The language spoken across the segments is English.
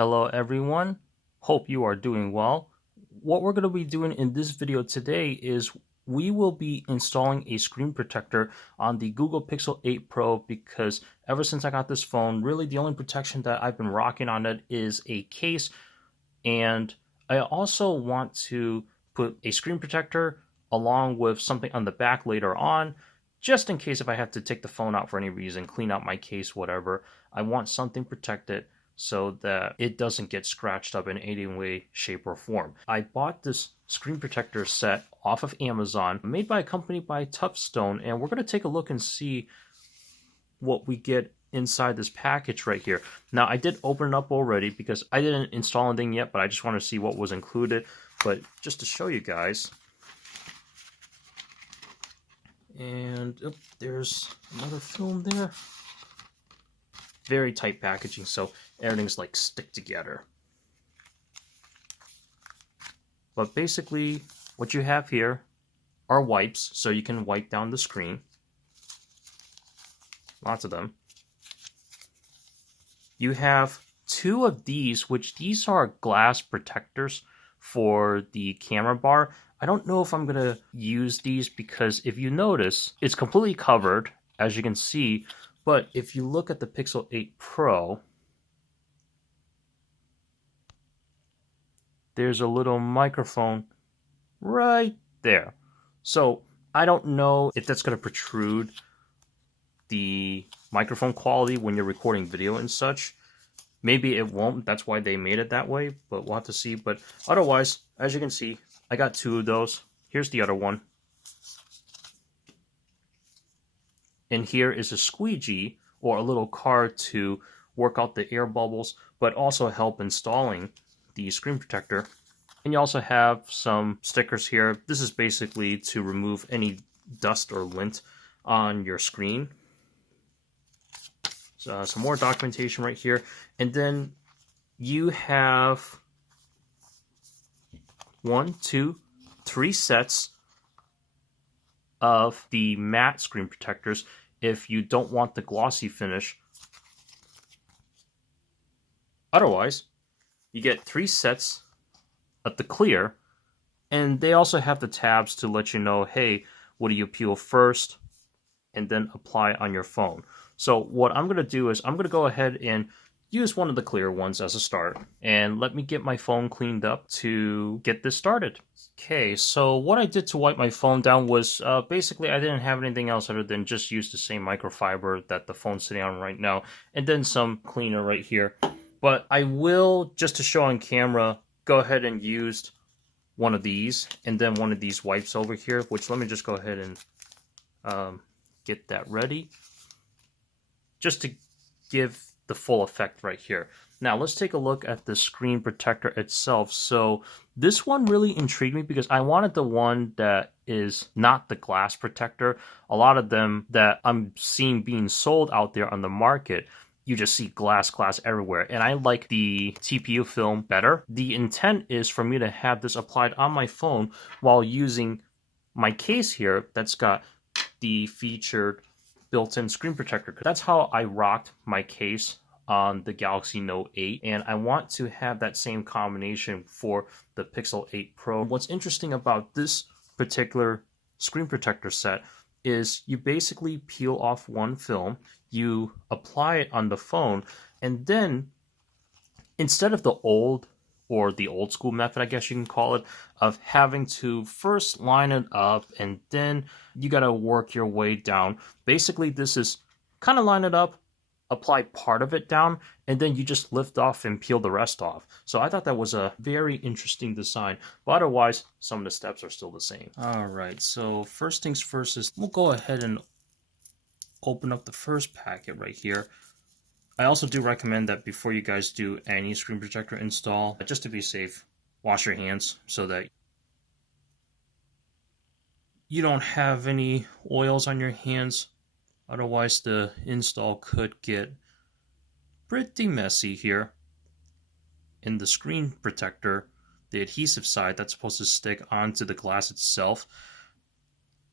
Hello everyone, hope you are doing well. What we're going to be doing in this video today is we will be installing a screen protector on the Google Pixel 8 Pro because ever since I got this phone, really the only protection that I've been rocking on it is a case, and I also want to put a screen protector along with something on the back later on, just in case if I have to take the phone out for any reason, clean out my case, whatever. I want something protected so that it doesn't get scratched up in any way, shape, or form. I bought this screen protector set off of Amazon, made by a company by Toughstone, and we're going to take a look and see what we get inside this package right here. Now, I did open it up already because I didn't install anything yet, but I just want to see what was included. But just to show you guys, and there's another film there. Very tight packaging, so everything's like stick together. But basically, what you have here are wipes, so you can wipe down the screen. Lots of them. You have two of these, which these are glass protectors for the camera bar. I don't know if I'm going to use these because if you notice, it's completely covered, as you can see. But if you look at the Pixel 8 Pro, there's a little microphone right there. So I don't know if that's going to protrude the microphone quality when you're recording video and such. Maybe it won't. That's why they made it that way, but we'll have to see. But otherwise, as you can see, I got two of those. Here's the other one. And here is a squeegee, or a little card to work out the air bubbles, but also help installing the screen protector. And you also have some stickers here. This is basically to remove any dust or lint on your screen. So, some more documentation right here. And then you have 1, 2, 3 sets of the matte screen protectors if you don't want the glossy finish. Otherwise, you get 3 sets of the clear, and they also have the tabs to let you know, hey, what do you peel first, and then apply on your phone. So what I'm going to do is I'm going to go ahead and use one of the clear ones as a start, and let me get my phone cleaned up to get this started. Okay, so what I did to wipe my phone down was basically I didn't have anything else other than just use the same microfiber that the phone's sitting on right now, and then some cleaner right here. But I will, just to show on camera, go ahead and use one of these and then one of these wipes over here, which let me just go ahead and get that ready, just to give the full effect right here. Now let's take a look at the screen protector itself. So this one really intrigued me because I wanted the one that is not the glass protector. A lot of them that I'm seeing being sold out there on the market, you just see glass everywhere, and I like the TPU film better. The intent is for me to have this applied on my phone while using my case here that's got the featured built-in screen protector. That's how I rocked my case on the Galaxy Note 8, and I want to have that same combination for the Pixel 8 Pro. What's interesting about this particular screen protector set is you basically peel off one film, you apply it on the phone, and then instead of the old school method, I guess you can call it, of having to first line it up and then you got to work your way down. Basically, this is kind of line it up, apply part of it down, and then you just lift off and peel the rest off. So I thought that was a very interesting design, but otherwise, some of the steps are still the same. All right, so first things first is we'll go ahead and open up the first packet right here. I also do recommend that before you guys do any screen protector install, just to be safe, wash your hands so that you don't have any oils on your hands. Otherwise, the install could get pretty messy here. In the screen protector, the adhesive side that's supposed to stick onto the glass itself,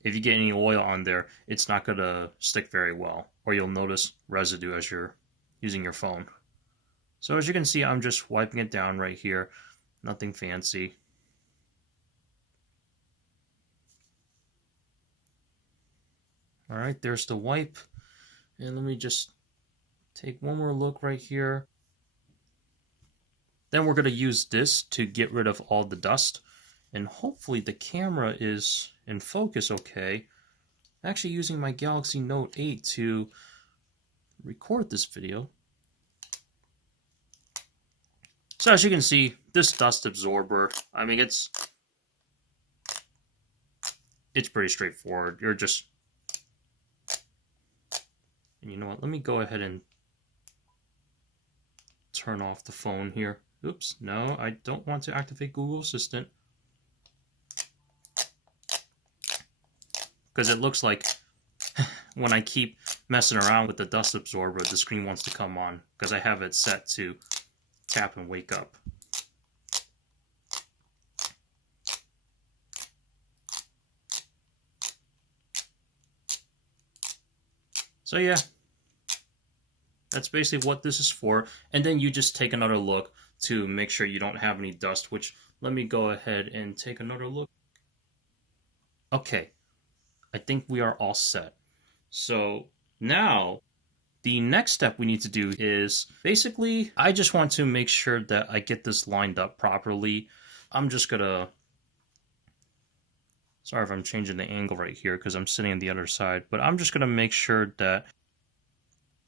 if you get any oil on there, it's not going to stick very well, or you'll notice residue as you're using your phone. So as you can see, I'm just wiping it down right here. Nothing fancy. All right, there's the wipe. And let me just take one more look right here. Then we're going to use this to get rid of all the dust. And hopefully the camera is in focus okay. I'm actually using my Galaxy Note 8 to record this video. So as you can see, this dust absorber, I mean, it's pretty straightforward. You're just, and you know what, let me go ahead and turn off the phone here. Oops, no, I don't want to activate Google Assistant. Because it looks like when I keep messing around with the dust absorber, the screen wants to come on. Because I have it set to tap and wake up. So yeah, that's basically what this is for. And then you just take another look to make sure you don't have any dust, which let me go ahead and take another look. Okay, I think we are all set. So now the next step we need to do is basically, I just want to make sure that I get this lined up properly. I'm just gonna, sorry if I'm changing the angle right here because I'm sitting on the other side, but I'm just gonna make sure that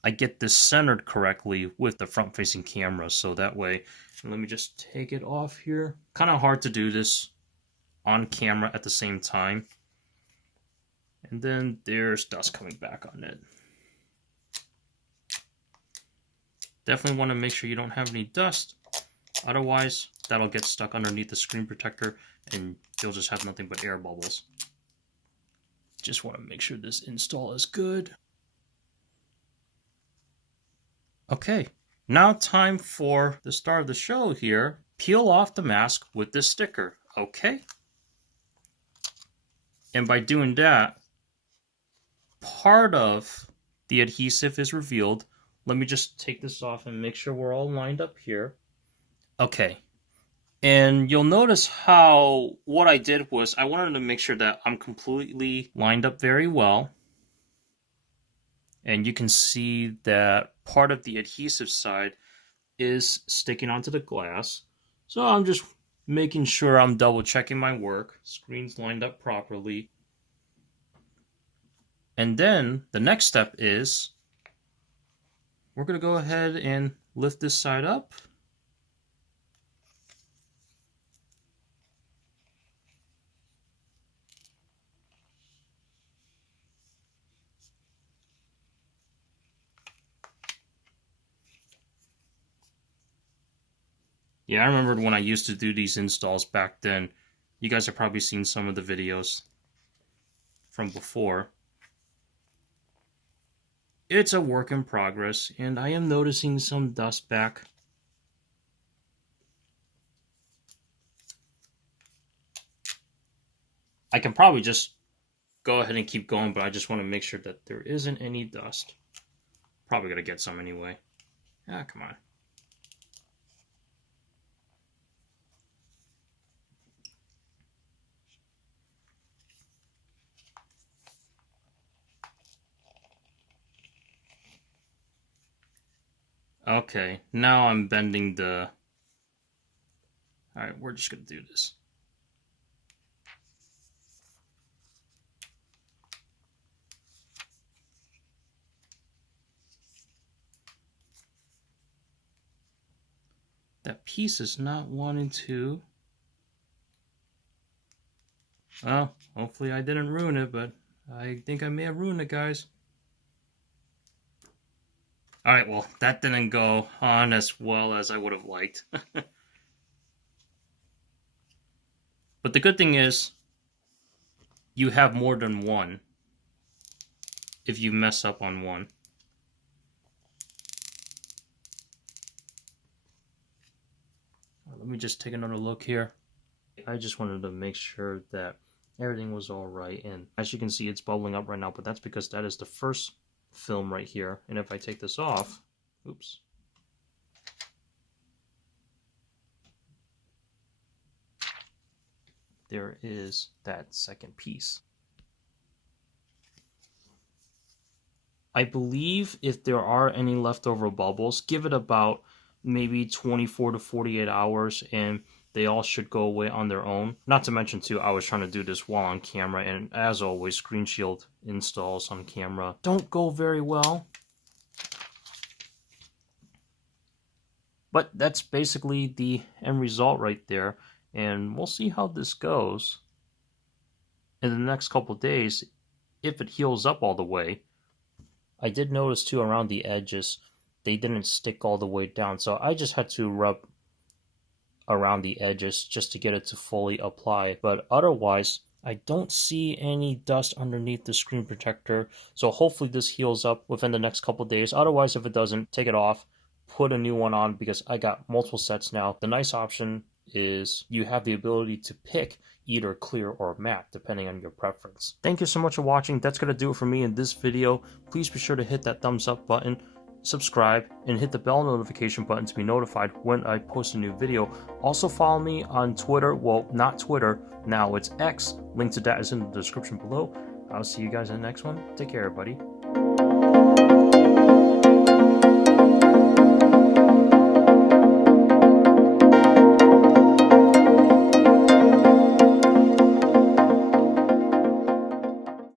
I get this centered correctly with the front facing camera. So that way, let me just take it off here. Kind of hard to do this on camera at the same time. And then there's dust coming back on it. Definitely want to make sure you don't have any dust. Otherwise, that'll get stuck underneath the screen protector and you'll just have nothing but air bubbles. Just want to make sure this install is good. Okay, now time for the star of the show here. Peel off the mask with this sticker, okay? And by doing that, part of the adhesive is revealed. Let me just take this off and make sure we're all lined up here. Okay, and you'll notice how what I did was I wanted to make sure that I'm completely lined up very well. And you can see that part of the adhesive side is sticking onto the glass. So I'm just making sure I'm double checking my work. Screen's lined up properly. And then the next step is we're going to go ahead and lift this side up. Yeah, I remember when I used to do these installs back then. You guys have probably seen some of the videos from before. It's a work in progress, and I am noticing some dust back. I can probably just go ahead and keep going, but I just want to make sure that there isn't any dust. Probably gonna get some anyway. Ah, come on. Okay, now I'm bending the... Alright, we're just gonna do this. That piece is not wanting to... Well, hopefully I didn't ruin it, but I think I may have ruined it, guys. Alright, well, that didn't go on as well as I would have liked. But the good thing is, you have more than one if you mess up on one. Let me just take another look here. I just wanted to make sure that everything was all right, and as you can see, it's bubbling up right now, but that's because that is the first film right here. And if I take this off, oops, there is that second piece. I believe if there are any leftover bubbles, give it about maybe 24 to 48 hours and they all should go away on their own. Not to mention too, I was trying to do this while on camera, and as always, Screen Shield installs on camera don't go very well. But that's basically the end result right there, and we'll see how this goes in the next couple days if it heals up all the way. I did notice too around the edges they didn't stick all the way down, so I just had to rub around the edges just to get it to fully apply. But otherwise, I don't see any dust underneath the screen protector, so hopefully this heals up within the next couple days. Otherwise, if it doesn't, take it off, put a new one on, because I got multiple sets now. The nice option is you have the ability to pick either clear or matte depending on your preference. Thank you so much for watching. That's going to do it for me in this video. Please be sure to hit that thumbs up button, subscribe, and hit the bell notification button to be notified when I post a new video. Also follow me on Twitter. Well, not Twitter, now it's X. Link to that is in the description below. I'll see you guys in the next one. Take care, everybody.